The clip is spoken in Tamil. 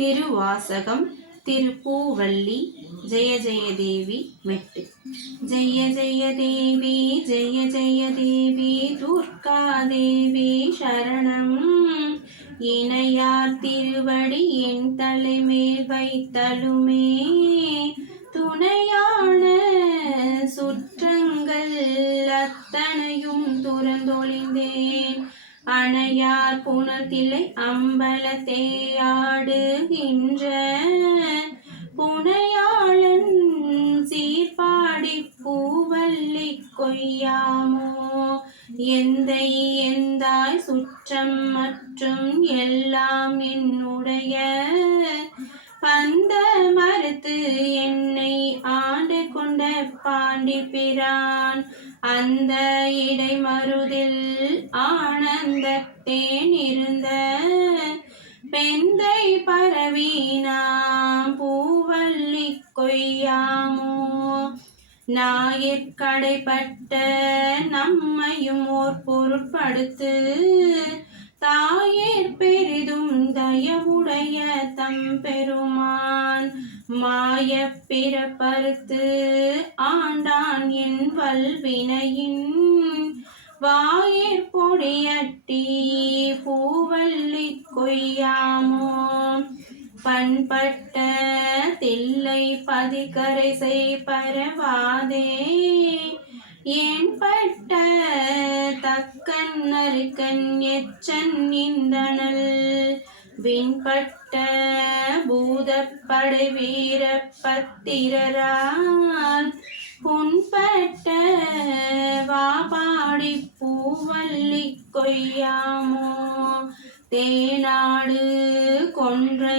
திருவாசகம் திருப்பூவள்ளி ஜெய ஜெய தேவி மெட்டு. ஜெய ஜெய தேவி ஜெய ஜெய தேவி துர்கா தேவி சரணம். இணையார் திருவடி என் தலைமேல் வைத்தலுமே. துணையான சுற்றங்கள் அத்தனையும் துறந்தொழிந்தேன். அணையார் புனத்திலை அம்பல ஆடுகின்ற புனையாளன் சீர்பாடி பூவல்லி கொய்யாமோ? எந்தை எந்தாய் சுற்றம் மற்றும் எல்லாம் என்னுடைய பந்த கொண்ட பாண்டி பிரான். அந்த இடைமருதில் ஆனந்தத்தேன் இருந்த பெந்தை பரவீனாம் பூவல்லி கொய்யாமோ. நாயிற்கடைப்பட்ட நம்மையும் ஓர் பொருட்படுத்து தாயிற் பெரிதும் தயவுடைய தம்பெருமான் மாய பிறப்பறுத்து ஆண்டான் என் வல்வினையின் வாயிற் பொடியட்டி பூவல்லி கொய்யாமோ? பண்பட்ட தில்லை பதிகரை செய் பரவாதே. ஏன்பட்ட தக்கன் நறுக்கன் எச்சன் இந்தனல் விண்பட்ட பூதப்படை வீர பத்திரரால் புண்பட்ட வாபாடி பூவல்லி கொய்யாமோ தேநாடு கொன்றை